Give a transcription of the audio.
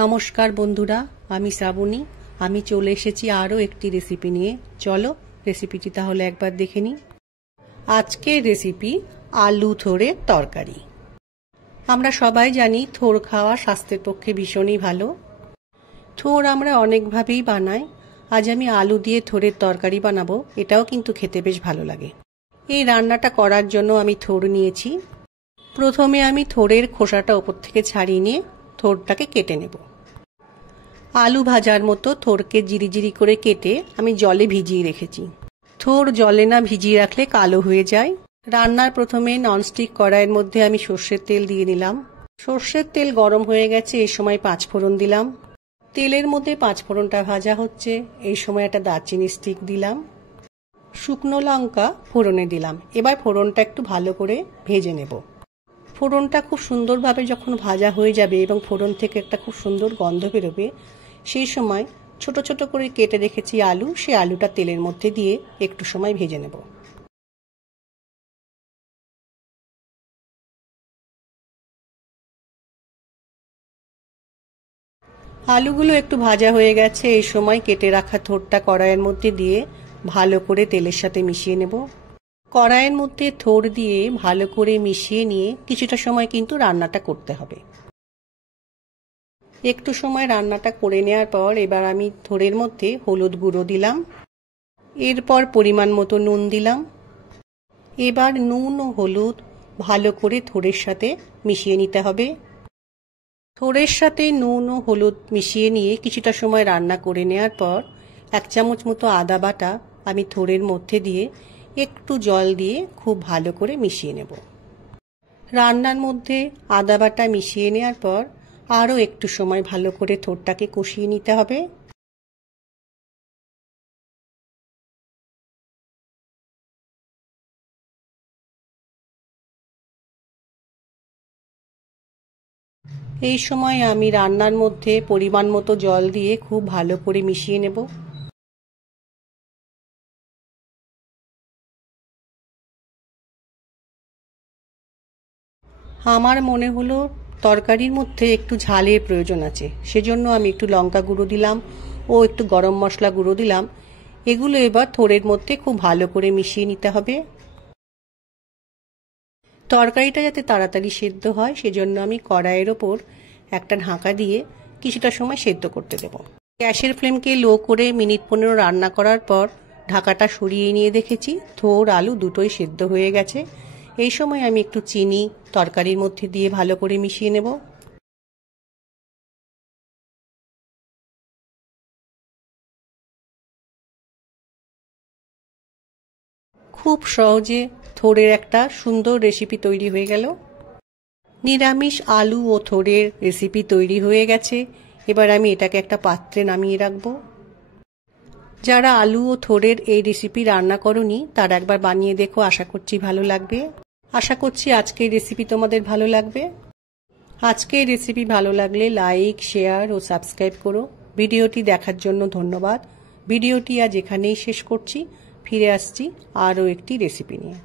নমস্কার বন্ধুরা, আমি শ্রাবণী। আমি চলে এসেছি আরও একটি রেসিপি নিয়ে। চলো রেসিপিটি তাহলে একবার দেখে নিই। আজকের রেসিপি আলু থোড়ের তরকারি। আমরা সবাই জানি থোড় খাওয়া স্বাস্থ্যের পক্ষে ভীষণই ভালো। থোড় আমরা অনেকভাবেই বানাই। আজ আমি আলু দিয়ে থোড়ের তরকারি বানাবো। এটাও কিন্তু খেতে বেশ ভালো লাগে। এই রান্নাটা করার জন্য আমি থোড় নিয়েছি। প্রথমে আমি থোড়ের খোসাটা ওপর থেকে ছাড়িয়ে নিয়ে থোড়টাকে কেটে নেব। আলু ভাজার মতো থোড়কে জিরি করে কেটে আমি জলে ভিজিয়ে রেখেছি। থোড় জলে না ভিজিয়ে রাখলে কালো হয়ে যায়। রান্নার প্রথমে ননস্টিক কড়াইয়ের মধ্যে আমি সর্ষের তেল দিয়ে নিলাম। সর্ষের তেল গরম হয়ে গেছে, এই সময় 5 ফোড়ন দিলাম। তেলের মধ্যে 5 ফোড়নটা ভাজা হচ্ছে, এই সময় একটা দারচিনি স্টিক দিলাম। শুকনো লঙ্কা ফোড়নে দিলাম। এবার ফোড়নটা একটু ভালো করে ভেজে নেব। ফোড়নটা খুব সুন্দরভাবে যখন ভাজা হয়ে যাবে এবং ফোড়ন থেকে একটা খুব সুন্দর গন্ধ বেরোবে, সেই সময় ছোট ছোট করে কেটে রেখেছি আলু, সেই আলুটা তেলের মধ্যে দিয়ে একটু সময় ভেজে নেব। আলুগুলো একটু ভাজা হয়ে গেছে, এই সময় কেটে রাখা থোড়টা কড়াইয়ের মধ্যে দিয়ে ভালো করে তেলের সাথে মিশিয়ে নেব। কড়াইয়ের মধ্যে থোড় দিয়ে ভালো করে মিশিয়ে নিয়ে কিছুটা সময় কিন্তু রান্নাটা করতে হবে। একটু সময় রান্নাটা করে নেওয়ার পর এবার আমি থোড়ের মধ্যে হলুদ গুঁড়ো দিলাম। এরপর পরিমাণ মতো নুন দিলাম। এবার নুন ও হলুদ ভালো করে থোড়ের সাথে মিশিয়ে নিতে হবে। থোড়ের সাথে নুন ও হলুদ মিশিয়ে নিয়ে কিছুটা সময় রান্না করে নেওয়ার পর 1 চামচ মতো আদা বাটা আমি থোড়ের মধ্যে দিয়ে একটু জল দিয়ে খুব ভালো করে মিশিয়ে নেব। রান্নার মধ্যে আদা বাটা মিশিয়ে নেওয়ার পর আরও একটু সময় ভালো করে থোড়টাকে কষিয়ে নিতে হবে। এই সময় আমি রান্নার মধ্যে পরিমাণ মতো জল দিয়ে খুব ভালো করে মিশিয়ে নেব। আমার মনে হলো তরকারির মধ্যে একটু ঝালের প্রয়োজন আছে, সেজন্য আমি একটু লঙ্কা গুঁড়ো দিলাম ও একটু গরম মশলা গুঁড়ো দিলাম। এগুলো এবার থোড়ের মধ্যে খুব ভালো করে মিশিয়ে নিতে হবে। তরকারিটা যাতে তাড়াতাড়ি সেদ্ধ হয় সেজন্য আমি কড়াইয়ের ওপর একটা ঢাকা দিয়ে কিছুটা সময় সেদ্ধ করতে দেব। গ্যাসের ফ্লেমকে লো করে মিনিট 15 রান্না করার পর ঢাকাটা সরিয়ে নিয়ে দেখেছি থোড় আলু দুটোই সেদ্ধ হয়ে গেছে। এই সময় আমি একটু চিনি তরকারির মধ্যে দিয়ে ভালো করে মিশিয়ে নেব। খুব সহজে থোড়ের একটা সুন্দর রেসিপি তৈরি হয়ে গেল। নিরামিষ আলু ও থোড়ের রেসিপি তৈরি হয়ে গেছে। এবার আমি এটাকে একটা পাত্রে নামিয়ে রাখবো। যারা আলু ও থোড়ের এই রেসিপি রান্না করনি তারা একবার বানিয়ে দেখো, আশা করছি ভালো লাগবে। আশা করছি আজকের রেসিপি তোমাদের ভালো লাগবে। আজকের রেসিপি ভালো লাগলে লাইক, শেয়ার ও সাবস্ক্রাইব করো। ভিডিওটি দেখার জন্য ধন্যবাদ। ভিডিওটি আজ এখানেই শেষ করছি। ফিরে আসছি আরও একটি রেসিপি নিয়ে।